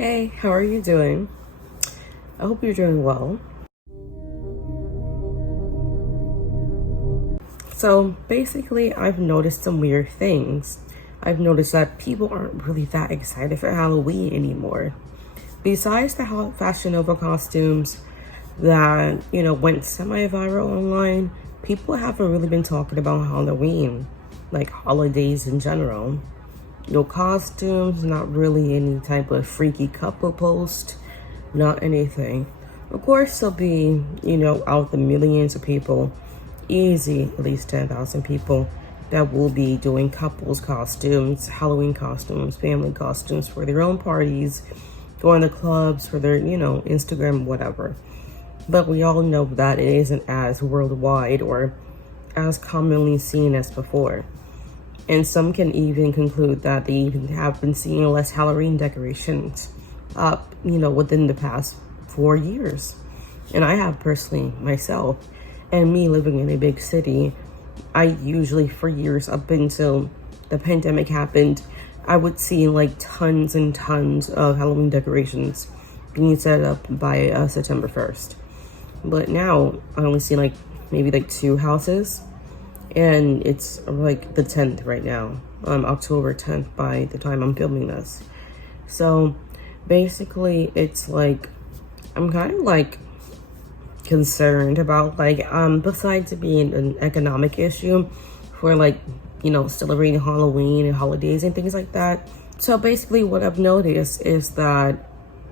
Hey, how are you doing? I hope you're doing well. So basically, I've noticed some weird things. I've noticed that people aren't really that excited for Halloween anymore. Besides the Fashion Nova costumes that, went semi-viral online, people haven't really been talking about Halloween, like holidays in general. No costumes, not really any type of freaky couple post, not anything. Of course, there'll be, out the millions of people, easy, at least 10,000 people that will be doing couples costumes, Halloween costumes, family costumes for their own parties, going to clubs for their, Instagram, whatever. But we all know that it isn't as worldwide or as commonly seen as before. And some can even conclude that they even have been seeing less Halloween decorations up, within the past 4 years. And I have personally myself, and me living in a big city, I usually for years up until the pandemic happened, I would see like tons and tons of Halloween decorations being set up by September 1st. But now I only see maybe 2 houses. And it's like the 10th right now, October 10th by the time I'm filming this. So basically it's I'm kind of concerned about besides it being an economic issue for celebrating Halloween and holidays and things like that. So basically what I've noticed is that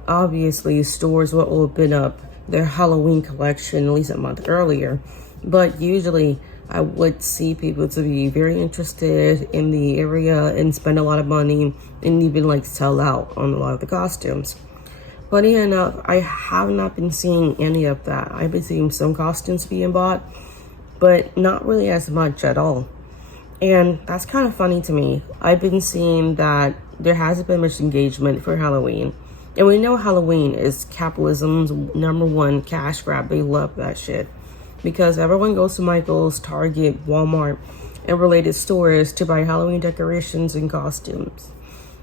obviously stores will open up their Halloween collection at least a month earlier, but usually I would see people to be very interested in the area and spend a lot of money and even sell out on a lot of the costumes. Funny enough, I have not been seeing any of that. I've been seeing some costumes being bought, but not really as much at all. And that's kind of funny to me. I've been seeing that there hasn't been much engagement for Halloween. And we know Halloween is capitalism's #1 cash grab. They love that shit. Because everyone goes to Michael's, Target, Walmart, and related stores to buy Halloween decorations and costumes.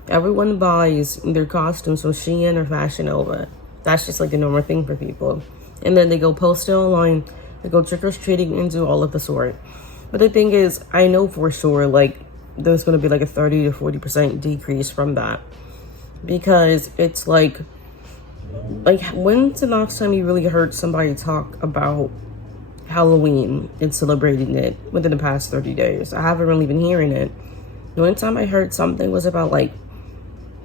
Everyone buys their costumes from Shein or Fashion Nova. That's just a normal thing for people. And then they go post it online, they go trick-or-treating and do all of the sort. But the thing is, I know for sure, there's going to be a 30 to 40% decrease from that. Because it's when's the last time you really heard somebody talk about Halloween and celebrating it within the past 30 days? I haven't really been hearing it. The only time I heard something was about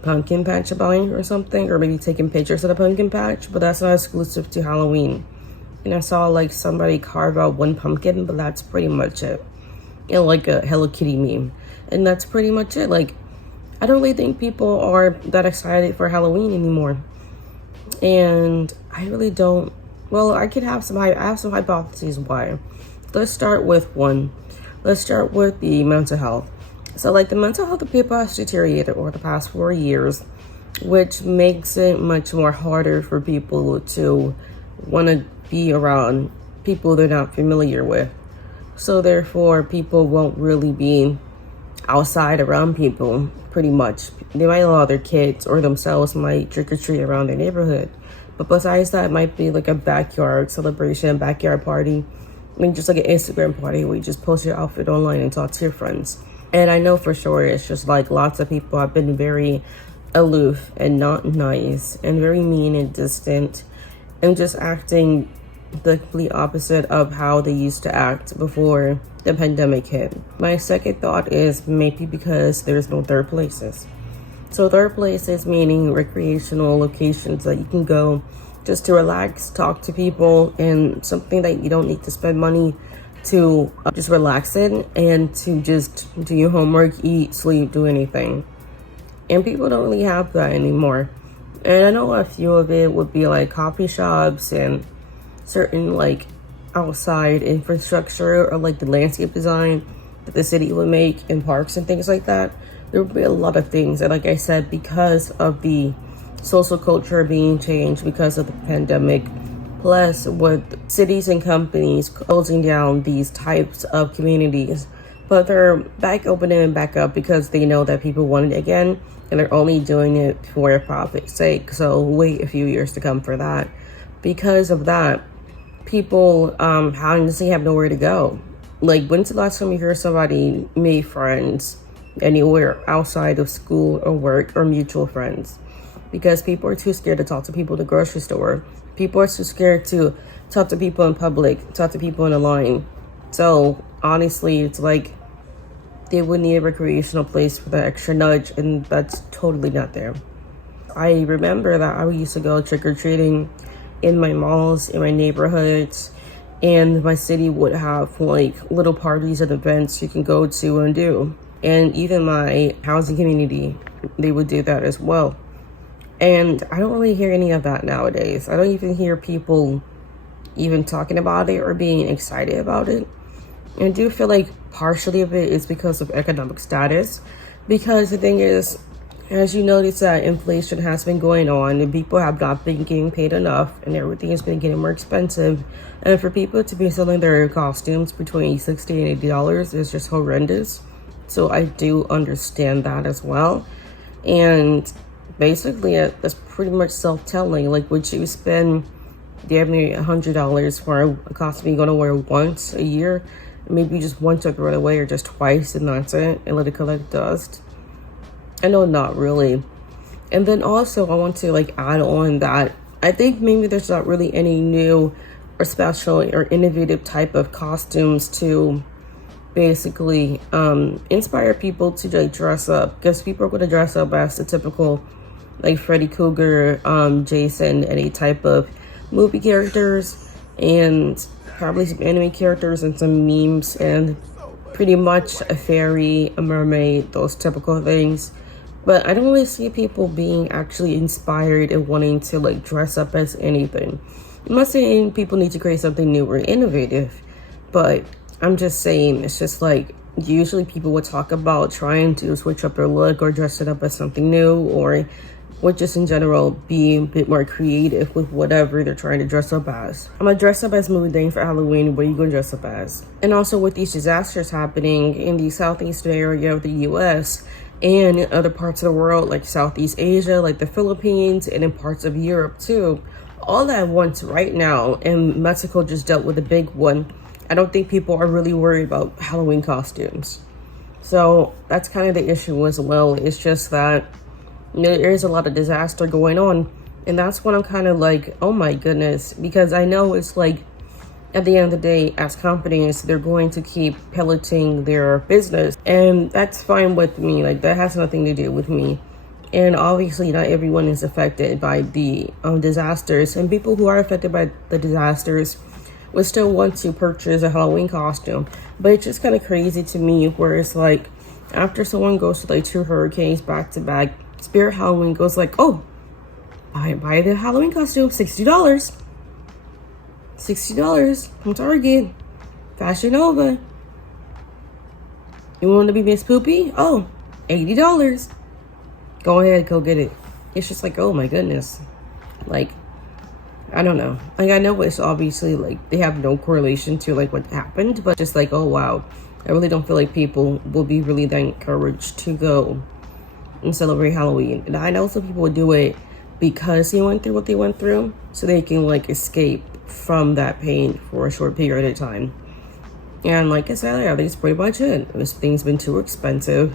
pumpkin patch buying or something, or maybe taking pictures of the pumpkin patch, but that's not exclusive to Halloween. And I saw somebody carve out one pumpkin, but that's pretty much it. And a Hello Kitty meme. And that's pretty much it. I don't really think people are that excited for Halloween anymore. And I really don't. Well, I have some hypotheses why. Let's start with one. Let's start with the mental health. So the mental health of people has deteriorated over the past 4 years, which makes it much more harder for people to want to be around people they're not familiar with. So therefore, people won't really be outside around people, pretty much. They might allow their kids or themselves might trick-or-treat around their neighborhood. But besides that, it might be a backyard celebration, backyard party. Just an Instagram party where you just post your outfit online and talk to your friends. And I know for sure it's just lots of people have been very aloof and not nice and very mean and distant and just acting the complete opposite of how they used to act before the pandemic hit. My second thought is maybe because there's no third places. So third places meaning recreational locations that you can go just to relax, talk to people, and something that you don't need to spend money to just relax in and to just do your homework, eat, sleep, do anything. And people don't really have that anymore. And I know a few of it would be coffee shops and certain outside infrastructure or the landscape design that the city would make in parks and things like that. There would be a lot of things. And like I said, because of the social culture being changed because of the pandemic, plus with cities and companies closing down these types of communities, but they're back opening and back up because they know that people want it again. and they're only doing it for profit's sake. So wait a few years to come for that. Because of that, people honestly have nowhere to go. Like, when's the last time you hear somebody made friends anywhere outside of school or work or mutual friends? Because people are too scared to talk to people at the grocery store. People are too scared to talk to people in public, talk to people in a line. So honestly, it's like they would need a recreational place for the extra nudge, and that's totally not there. I remember that I used to go trick-or-treating in my malls, in my neighborhoods, and my city would have like little parties and events you can go to and do. And even my housing community, they would do that as well. And I don't really hear any of that nowadays. I don't even hear people even talking about it or being excited about it. And I do feel like partially of it is because of economic status. Because the thing is, as you notice that inflation has been going on and people have not been getting paid enough and everything has been getting more expensive. And for people to be selling their costumes between $60 and $80 is just horrendous. So I do understand that as well. And basically, that's pretty much self-telling. Like, would you spend damn near $100 for a costume you're gonna wear once a year? Maybe just once to throw it away, or just twice and that's it, and let it collect dust? I know, not really. And then also, I want to like add on that I think maybe there's not really any new or special or innovative type of costumes to basically inspire people to like dress up, because people are going to dress up as the typical like Freddy Krueger, Jason, any type of movie characters, and probably some anime characters and some memes, and pretty much a fairy, a mermaid, those typical things. But I don't really see people being actually inspired and wanting to like dress up as anything. I'm not saying people need to create something new or innovative, but I'm just saying it's just like usually people would talk about trying to switch up their look or dress it up as something new, or would just in general be a bit more creative with whatever they're trying to dress up as. I'm gonna dress up as Movie Day for Halloween. What are you gonna dress up as? And also with these disasters happening in the southeastern area of the US and in other parts of the world, like Southeast Asia, like the Philippines, and in parts of Europe too, all at once right now, and Mexico just dealt with a big one. I don't think people are really worried about Halloween costumes. So that's kind of the issue as well. It's just that there is a lot of disaster going on, and that's when I'm kind of like, oh my goodness, because I know it's like at the end of the day, as companies, they're going to keep piloting their business, and that's fine with me. Like, that has nothing to do with me. And obviously not everyone is affected by the disasters, and people who are affected by the disasters would still want to purchase a Halloween costume. But it's just kind of crazy to me where it's like after someone goes to like 2 hurricanes back to back, Spirit Halloween goes like, oh, buy the Halloween costume, $60. $60 from Target, Fashion Nova. You want to be Miss Poopy? Oh, $80. Go ahead, go get it. It's just like, oh my goodness. Like, I don't know. Like, I know it's obviously like they have no correlation to like what happened, but just like, oh wow. I really don't feel like people will be really that encouraged to go and celebrate Halloween. And I know some people would do it because they went through what they went through, so they can like escape from that pain for a short period of time. And like I said, I think it's pretty much it. This thing's been too expensive.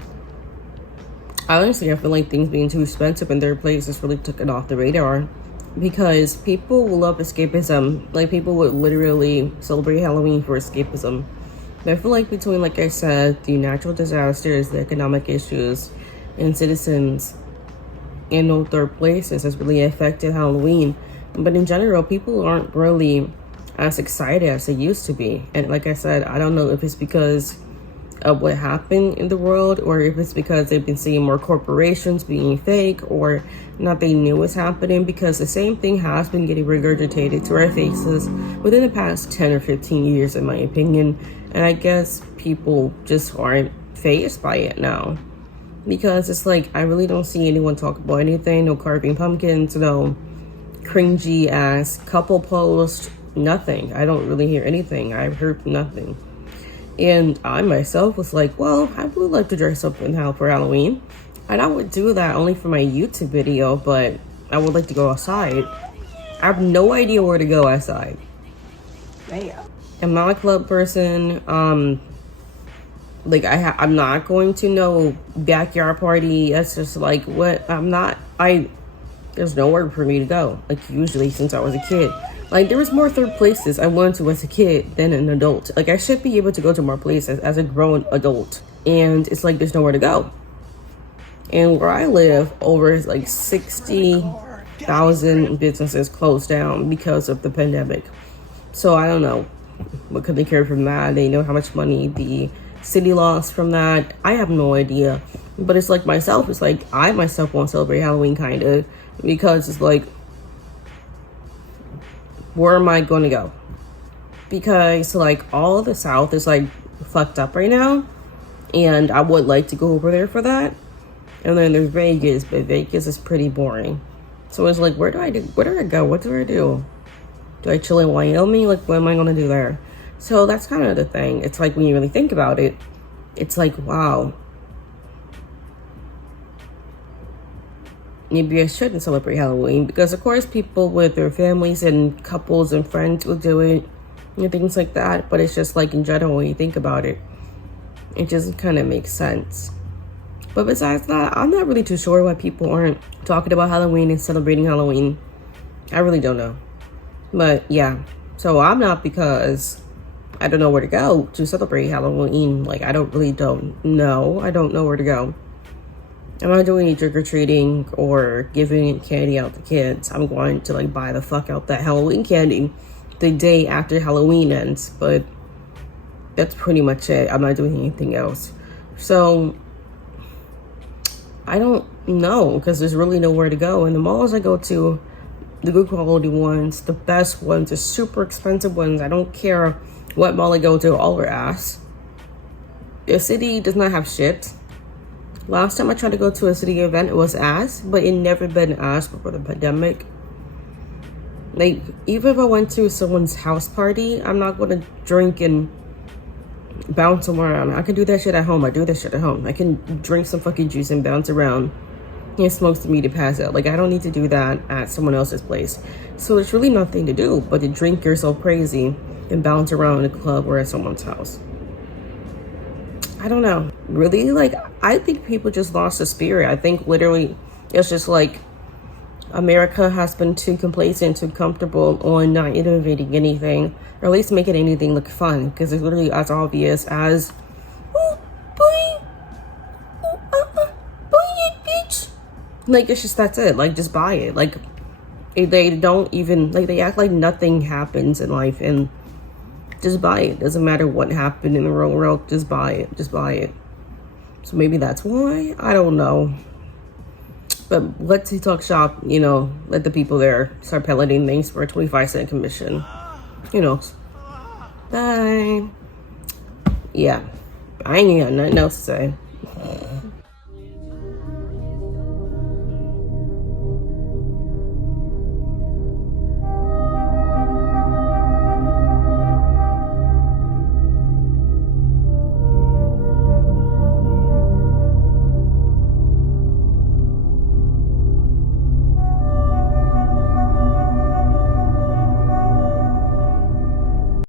Honestly, I feel like things being too expensive in their places really took it off the radar, because people will love escapism. Like, people would literally celebrate Halloween for escapism. But I feel like between, like I said, the natural disasters, the economic issues, and citizens in other places has really affected Halloween. But in general, people aren't really as excited as they used to be. And like I said, I don't know if it's because of what happened in the world, or if it's because they've been seeing more corporations being fake, or nothing new is happening, because the same thing has been getting regurgitated to our faces within the past 10 or 15 years, in my opinion. And I guess people just aren't fazed by it now, because it's like, I really don't see anyone talk about anything. No carving pumpkins, no cringy ass couple post, nothing. I don't really hear anything. I've heard nothing. And I myself was like, well, I would like to dress up for Halloween. And I would do that only for my YouTube video, but I would like to go outside. I have no idea where to go outside. Damn. I'm not a club person. Like I'm not going to no backyard party. That's just like what there's nowhere for me to go. Like usually since I was a kid. Like there was more third places I went to as a kid than an adult. Like I should be able to go to more places as a grown adult. And it's like there's nowhere to go. And where I live, over like 60,000 businesses closed down because of the pandemic. So I don't know what could they care from that. They know how much money the city lost from that. I have no idea. But it's like myself. It's like I myself won't celebrate Halloween kind of because it's like, where am I going to go? Because like all of the South is like fucked up right now. And I would like to go over there for that. And then there's Vegas, but Vegas is pretty boring. So it's like, where do I go? What do I do? Do I chill in Wyoming? Like, what am I going to do there? So that's kind of the thing. It's like, when you really think about it, it's like, wow. Maybe I shouldn't celebrate Halloween. Because, of course, people with their families and couples and friends will do it. And things like that. But it's just like, in general, when you think about it, it just kind of makes sense. But besides that, I'm not really too sure why people aren't talking about Halloween and celebrating Halloween. I really don't know. But yeah, so I'm not, because I don't know where to go to celebrate Halloween. Like, I don't know. I don't know where to go. I'm not doing any trick-or-treating or giving candy out to kids. I'm going to like buy the fuck out that Halloween candy the day after Halloween ends. But that's pretty much it. I'm not doing anything else. So I don't know, because there's really nowhere to go. And the malls I go to, the good quality ones, the best ones, the super expensive ones, I don't care what mall I go to, all are ass. The city does not have shit. Last time I tried to go to a city event, it was ass, but it never been ass before the pandemic. Like, even if I went to someone's house party, I'm not going to drink and bounce around. I can do that shit at home. I do that shit at home. I can drink some fucking juice and bounce around and smoke some weed to pass out. Like, I don't need to do that at someone else's place. So there's really nothing to do but to drink yourself crazy and bounce around in a club or at someone's house. I don't know. Really, like, I think people just lost the spirit. I think literally it's just like America has been too complacent, too comfortable on not innovating anything, or at least making anything look fun, because it's literally as obvious as, oh, buy it, bitch. Like, it's just, that's it. Like, just buy it. Like, they don't even, like, they act like nothing happens in life, and just buy it. Doesn't matter what happened in the real world, just buy it. Just buy it. So maybe that's why. I don't know. But let TikTok shop, you know, let the people there start pelleting things for a 25-cent commission. Who knows? Bye. Yeah. I ain't got nothing else to say.